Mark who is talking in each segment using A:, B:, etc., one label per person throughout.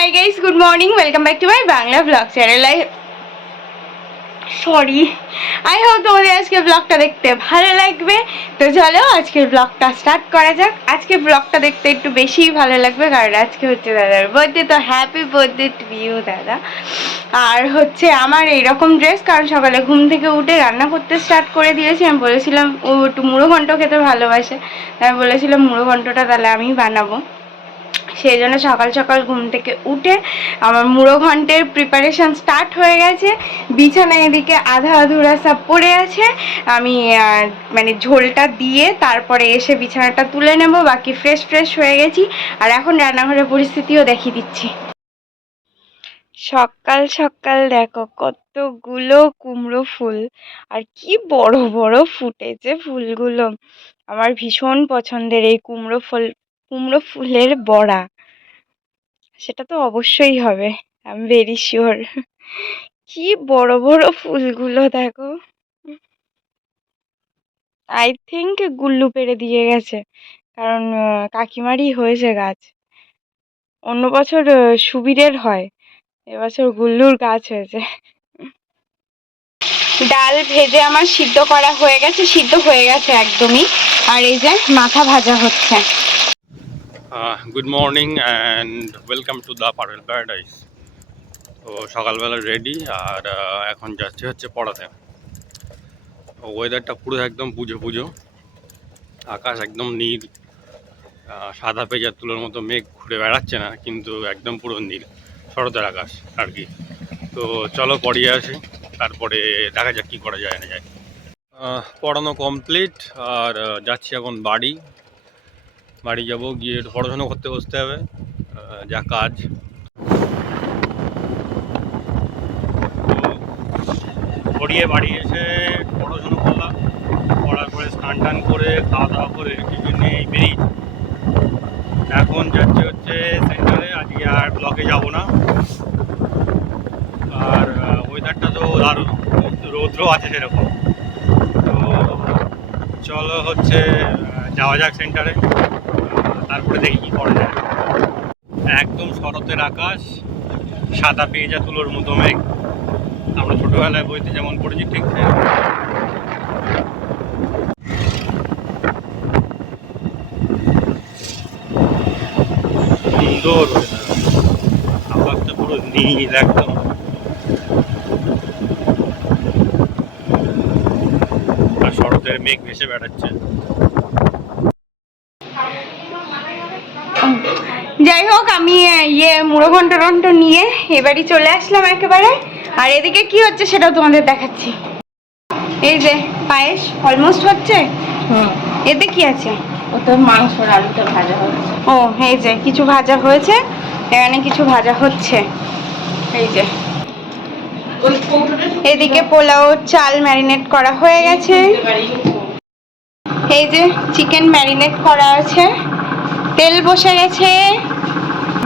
A: Hi guys good morning welcome back to my Bangla blog channel I sorry I hope তোমাদের আজকে ব্লগটা দেখতে ভালো লাগবে। তো চলো আজকের ব্লগটা স্টার্ট করা যাক। আজকে ব্লগটা দেখতে একটু বেশিই ভালো লাগবে, কারণ আজকে হচ্ছে দাদার বার্থডে তো হ্যাপি বার্থডে টু ইউ দাদা। আর হচ্ছে আমার এইরকম ড্রেস কারণ সকালে ঘুম থেকে উঠে রান্না করতে স্টার্ট করে দিয়েছি। আমি বলেছিলাম, ও, একটু মুড়ো ঘন্ট খেতে ভালোবাসে। আমি বলেছিলাম, মুড়ো ঘন্টটা তাহলে আমি বানাবো। সেই জন্য সকাল সকাল ঘুম থেকে উঠে আমার মুড়ো ঘন্টের প্রিপারেশন স্টার্ট হয়ে গেছে। বিছানা এদিকে আধা আধুরা সব পড়ে আছে। আমি মানে ঝোলটা দিয়ে তারপরে এসে বিছানাটা তুলে নেব, বাকি ফ্রেশ ফ্রেশ হয়ে গেছি। আর এখন রান্নাঘরের পরিস্থিতিও দেখিয়ে দিচ্ছি। সকাল সকাল দেখো কতগুলো কুমড়ো ফুল। আর কি বড় বড় ফুটেছে ফুলগুলো। আমার ভীষণ পছন্দের এই কুমড়ো ফুল। কুমড়ো ফুলের বড়া। সেটা তো অবশ্যই হবে আই এম ভেরি শিওর কি বড় বড় ফুলগুলো, দেখো। আই থিঙ্ক গুল্লু পেড়ে দিয়ে গেছে, কারণ কাকিমারই হয়েছে গাছ। অন্য বছর সুবীরের হয়, এবছর গুল্লুর গাছ হয়েছে। ডাল ভেজে আমার সিদ্ধ করা হয়ে গেছে, সিদ্ধ হয়ে গেছে একদমই। আর এই যে মাথা ভাজা হচ্ছে।
B: Good morning and welcome to the Parel paradise তো সকালবেলা রেডি আর এখন যাচ্ছে হচ্ছে পড়াতে। ওয়েদারটা পুরো একদম পুজো পুজো। আকাশ একদম নীল। সাদা পেজার তুলোর মতো মেঘ ঘুরে বেড়াচ্ছে না, কিন্তু একদম পুরো নীল। শরতের আকাশ আর কি। তো চলো পড়িয়ে আসি, তারপরে দেখা যাক কী করা যায় না যায়। পড়ানো কমপ্লিট আর যাচ্ছি এখন বাড়ি। বাড়ি যাব, গিয়ে একটু পড়াশোনা করতে বসতে হবে যা কাজ। পড়িয়ে বাড়ি এসে পড়াশুনো করলাম, পড়ার পরে স্নান টান করে, খাওয়া দাওয়া করে টিফিন নিয়ে বেরিয়ে এখন যাচ্ছে হচ্ছে সেন্টারে, আজকে আর ব্লকে যাব না। আর ওয়েদারটা তো দারুণ, রৌদ্র আছে সেরকম। তো চলো হচ্ছে যাওয়া যাক সেন্টারে। তারপরে দেখি কি করা যায়। একদম শরতের আকাশ, সাদা পেঁজা তুলোর মতো মেঘ। আমরা ছোটবেলায় বইতে যেমন পড়েছি, ঠিক। সুন্দর আকাশটা পুরো নীল একদম। আর শরতের মেঘ ভেসে বেড়াচ্ছে
A: যাই হোক আমি ইয়ে মুড়ো ঘন্ট টন্ট নিয়ে এবারই চলে আসলাম একেবারে। আর এদিকে কি হচ্ছে সেটাও তোমাদের দেখাচ্ছি। এই যে পায়েস অলমোস্ট হচ্ছে। এতে কি আছে?
C: ও মাংসর আলুটা ভাজা হচ্ছে।
A: ও এই যে কিছু ভাজা হয়েছে এখানে কিছু ভাজা হচ্ছে। এই যে। এদিকে পোলাও চাল ম্যারিনেট করা হয়ে গেছে। এই যে চিকেন ম্যারিনেট করা আছে। তেল বসে গেছে।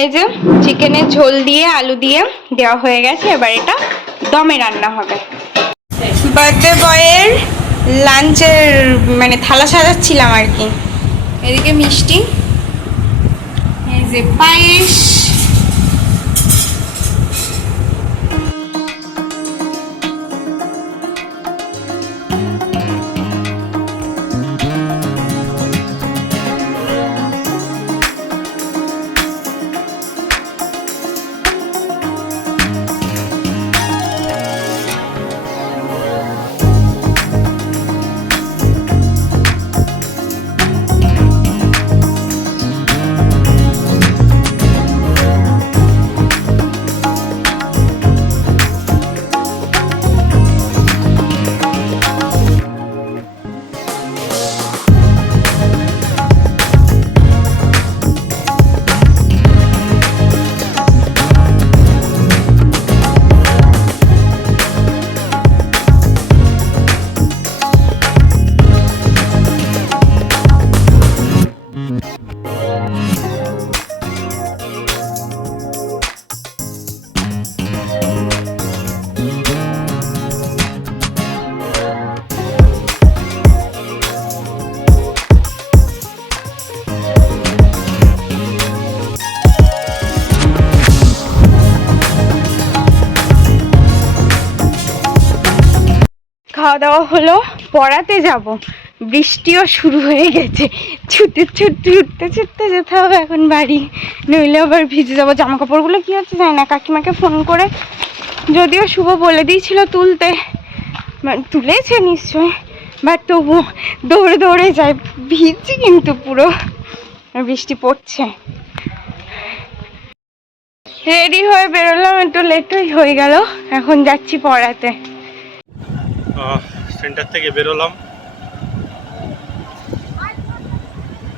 A: এই যে চিকেনের ঝোল দিয়ে, আলু দিয়ে দেওয়া হয়ে গেছে। এবার এটা দমে রান্না হবে। বার্থডে বয়ের লাঞ্চের মানে থালা সাজাচ্ছিলাম আর কি। এদিকে মিষ্টি, এই যে পায়েস। খাওয়া দাওয়া হলো, পড়াতে যাব। বৃষ্টিও শুরু হয়ে গেছে। ছুটতে ছুটতে ছুটতে ছুটতে যেতে হবে এখন বাড়ি। নইলে আবার ভিজে যাব। জামা কাপড়গুলো কী হচ্ছে জানি না। কাকিমাকে ফোন করে যদিও শুভ বলে দিয়েছিল তুলতে। তুলেছে নিশ্চয়। বাট তবু দৌড়ে দৌড়ে যায়। ভিজছি কিন্তু পুরো। বৃষ্টি পড়ছে। রেডি হয়ে বেরোলাম। একটু লেটই হয়ে গেল। এখন যাচ্ছি পড়াতে।
B: সেন্টার থেকে বেরোলাম।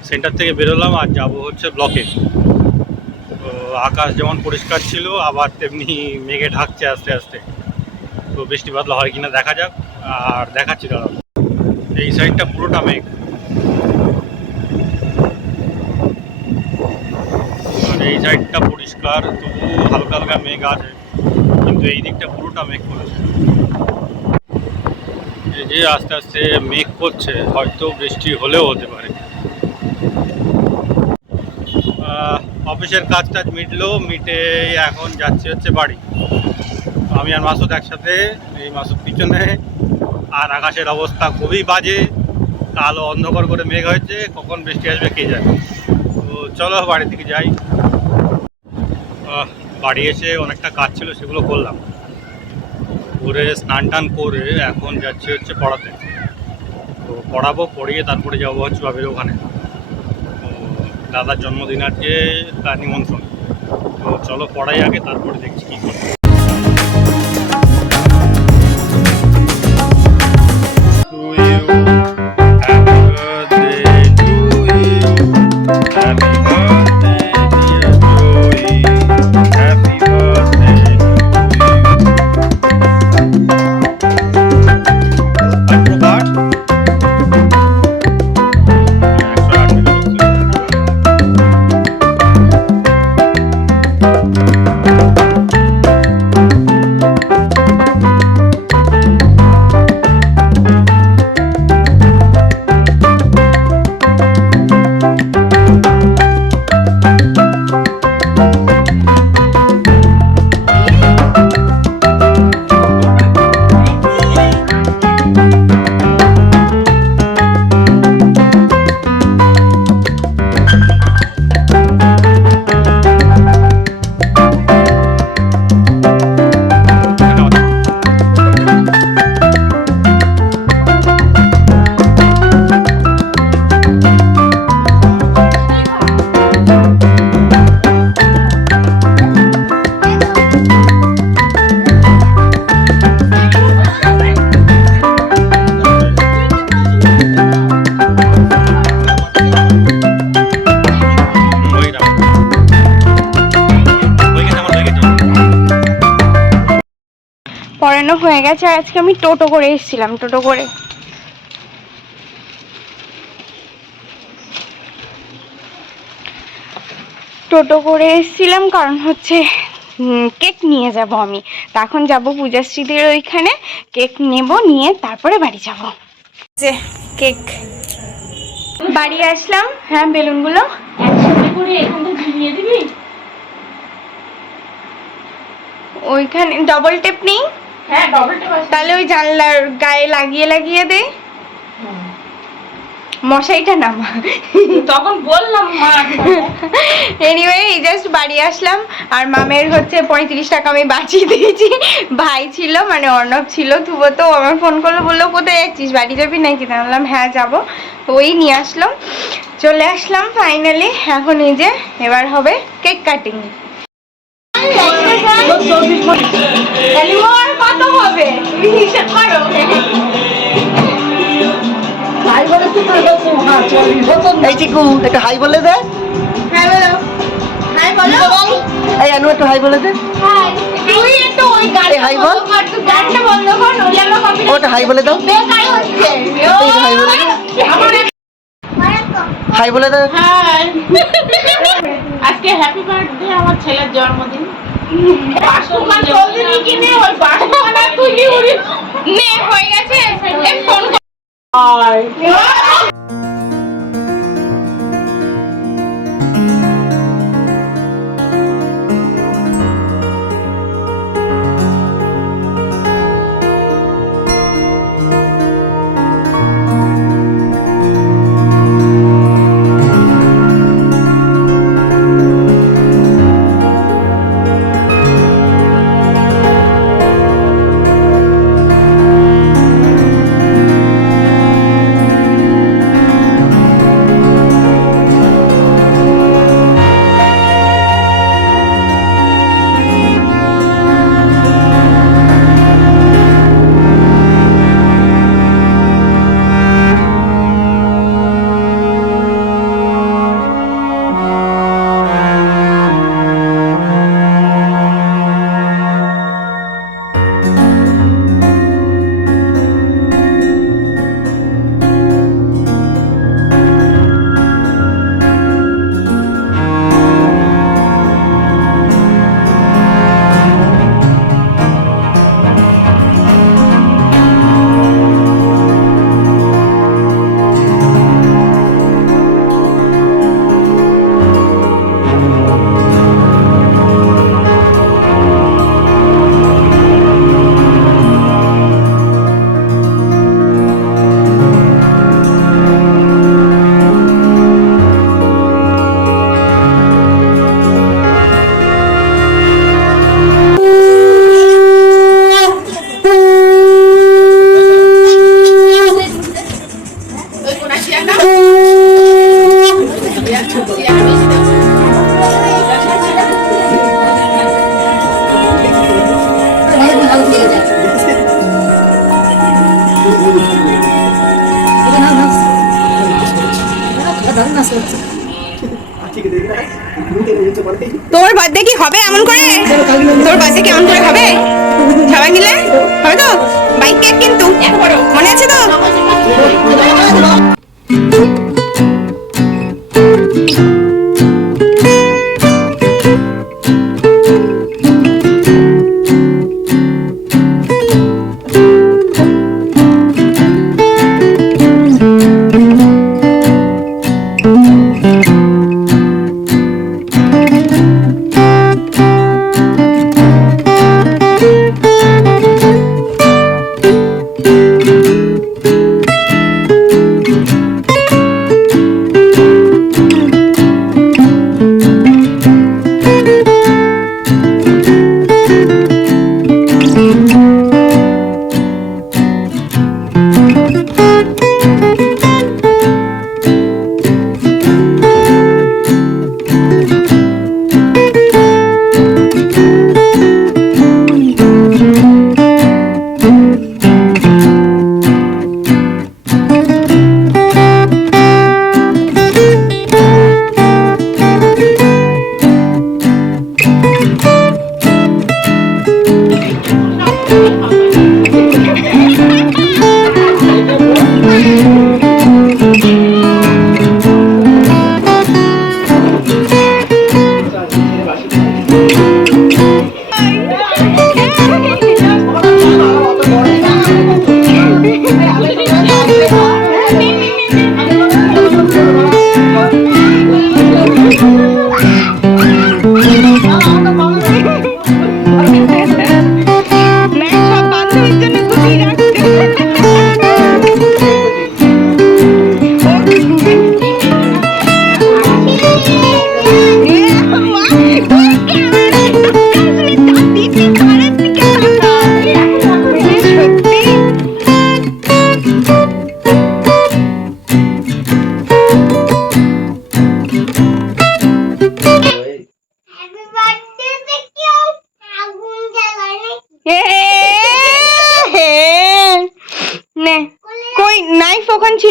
B: সেন্টার থেকে বেরোলাম আর যাব হচ্ছে ব্লকে তো আকাশ যেমন পরিষ্কার ছিল, আবার তেমনি মেঘে ঢাকছে আস্তে আস্তে। তো বৃষ্টি বাদলা হয় কিনা দেখা যাক, আর দেখাচ্ছি দাঁড়াও। এই সাইডটা পুরোটা মেঘ। আর এই সাইডটা পরিষ্কার তবু হালকা হালকা মেঘ আছে, কিন্তু এই দিকটা পুরোটা মেঘ করেছে। যে আস্তে আস্তে মেঘ করছে, হয়তো বৃষ্টি হলেও হতে পারে। অফিসের কাজ টাজ মিটলো, মিটে এখন যাচ্ছি হচ্ছে বাড়ি। আমি আর মাসুদ একসাথে, এই মাসুদ পিছনে, আর আকাশের অবস্থা খুবই বাজে। কালো অন্ধকার করে মেঘ হয়েছে, কখন বৃষ্টি আসবে কে জানে। তো চলো বাড়ি থেকে যাই। বাড়ি এসে অনেকটা কাজ ছিল, সেগুলো করলাম। করে স্নান টান করে এখন যাচ্ছে হচ্ছে পড়াতে। তো পড়াবো, পড়িয়ে তারপরে যাব হচ্ছে বাবির ওখানে। তো দাদার জন্মদিন আজকে তার নিমন্ত্রণ। তো চলো পড়াই আগে, তারপরে দেখছি কী করব
A: পড়ানো হয়ে গেছে আর আজকে আমি টোটো করে এসেছিলাম, টোটো করে। টোটো করে এসেছিলাম কারণ হচ্ছে কেক নিয়ে যাব আমি। তা এখন যাব পূজাশ্রীদের ওইখানে, কেক নেব, নিয়ে তারপরে বাড়ি যাব। যে কেক। বাড়ি আসলাম হ্যাঁ বেলুনগুলো। ওইখানে ডবল টেপ নেই? তাহলে ওই জানলার গায়ে লাগিয়ে লাগিয়ে দে। মশাইটা নামা।
C: তখন বললাম মা
A: এনিওয়ে এই জাস্ট বাড়ি আসলাম। আর মামের হচ্ছে পঁয়ত্রিশ টাকা আমি বাঁচিয়ে দিয়েছি। ভাই ছিল মানে অর্ণব ছিল তুবো তো আমার ফোন করল বলল কোথায় যাচ্ছিস? বাড়ি যাবি নাকি? তা বললাম হ্যাঁ যাব। তো ওই নিয়ে আসলাম। চলে আসলাম ফাইনালি এখন এই যে এবার হবে কেক কাটিং কত হবে? তুমি হিসেব করো
D: এই চিকু একটু হাই বলে দে।
A: হ্যাঁ হাই বলো।
D: এই আনু একটু হাই বলে দে।
A: তুই একটু ওই গানটা
D: হাই বল।
A: বন্ধ কর, নইলে আমার
D: হাই দাও।
A: বেকার হচ্ছে।
D: হাই বলে দে। হাই বলে দে।
C: হাই আজকে হ্যাপি বার্থডে আমার ছেলের জন্মদিন।
A: নে, হয়ে গেছে। ফোন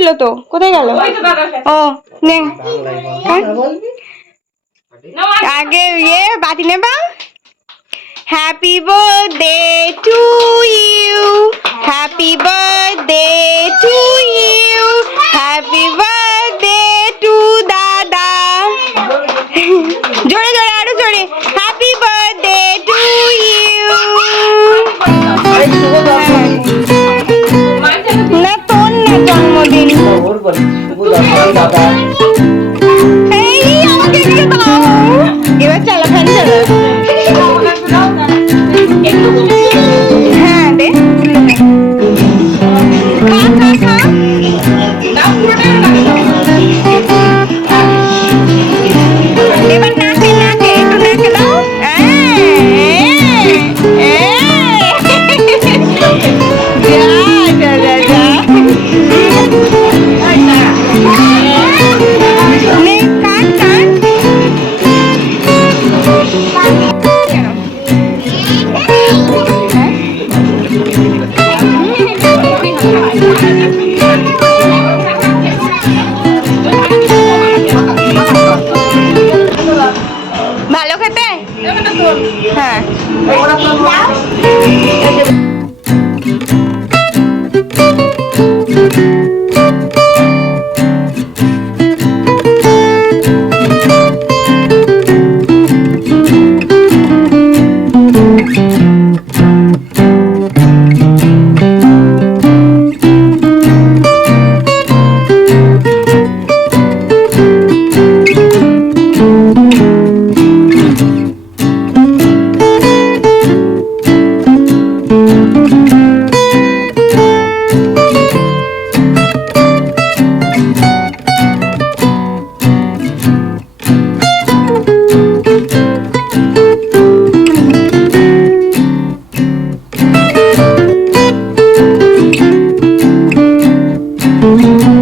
A: ছিল তো? কোথায় গেল? ও নে? আগে ইয়ে বাতি নেবা? Happy birthday to you happy birthday to you happy birthday to দাদা এই আমাকে দিয়ে দাও এবার চালা ফ্যান চালা হ্যাঁ দে খা খা খা এবার নাকে নাকে একটু নাকে কি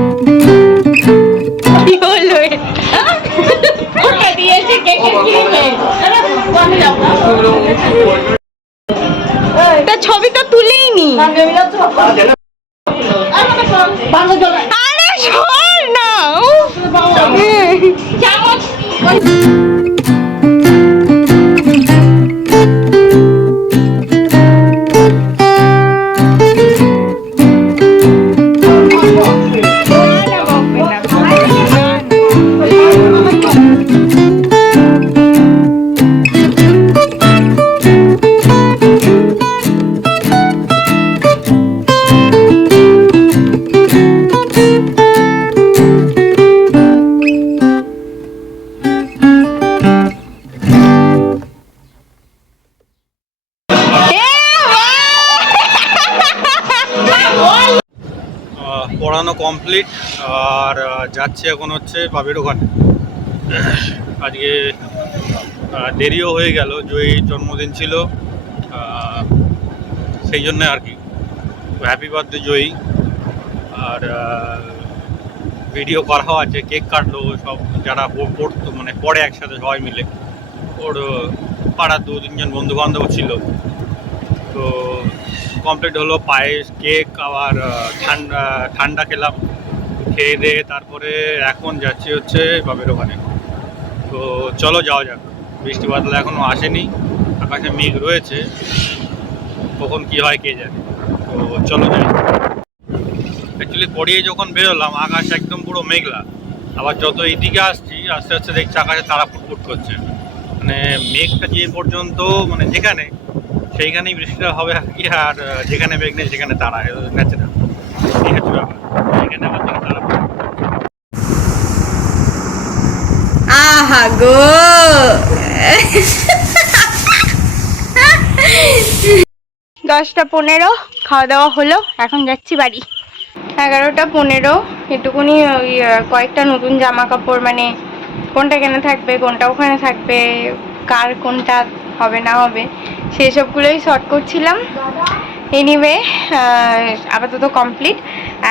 B: যাচ্ছি এখন হচ্ছে বাবির ওখানে। আজকে দেরিও হয়ে গেল জয়ীর জন্মদিন ছিল সেই জন্য আর কি। Happy birthday Joyee. আর ভিডিও করাও আছে কেক কাটলো, সব যারা পড়তো মানে পড়ে একসাথে সবাই মিলে। ওর পাড়ার দু তিনজন বন্ধু বান্ধব ছিল। তো কমপ্লিট হলো পায়েস কেক আবার ঠান্ডা ঠান্ডা খেলাম। খেয়ে দিয়ে তারপরে এখন যাচ্ছি হচ্ছে বাবের ওখানে। তো চলো যাওয়া যাক। বৃষ্টি বাদল এখনও আসেনি। আকাশে মেঘ রয়েছে। কখন কি হয় কে জানে। তো চলো যাই। অ্যাকচুয়ালি পড়িয়ে যখন বেরোলাম, আকাশ একদম পুরো মেঘলা। আবার যত এইদিকে আসছি, আস্তে আস্তে দেখছি আকাশে তারা ফুটফুট করছে। মানে মেঘটা যে পর্যন্ত মানে যেখানে, সেইখানেই বৃষ্টিটা হবে আর কি, আর যেখানে মেঘ নেই, সেখানে তারা ন্যাচারাল ঠিক আছে ব্যাপার।
A: আহা গো দশটা পনেরো, খাওয়া দাওয়া হলো, এখন যাচ্ছি বাড়ি। এগারোটা পনেরো, এটুকুনি ওই কয়েকটা নতুন জামা কাপড় মানে কোনটা কেনা থাকবে, কোনটা ওখানে থাকবে, কার কোনটা হবে, না হবে, সেই সবগুলোই শর্ট করছিলাম। এনিওয়ে আপাতত কমপ্লিট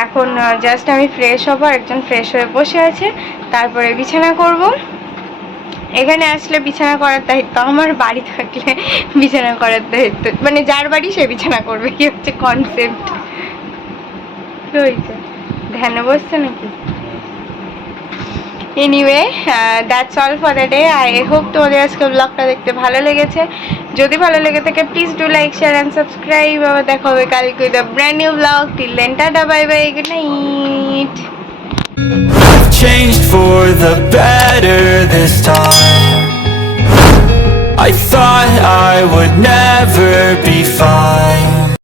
A: এখন জাস্ট আমি ফ্রেশ হব একজন ফ্রেশ হয়ে বসে আছে। তারপরে বিছানা করব। এখানে আসলে বিছানা করার দায়িত্ব আমার, বাড়ি থাকলে বিছানা করার দায়িত্ব। মানে যার বাড়ি সে বিছানা করবে, কি হচ্ছে কনসেপ্ট ধ্যানে বসছে নাকি? Anyway that's all for the day I hope তোমাদের আজকে ব্লগটা দেখতে ভালো লেগেছে। যদি ভালো লেগে থাকে please do like share and subscribe আবার দেখা হবে কালকে with brand new blog till then tata bye bye good night
E: changed for the better this time. I thought I would never be fine.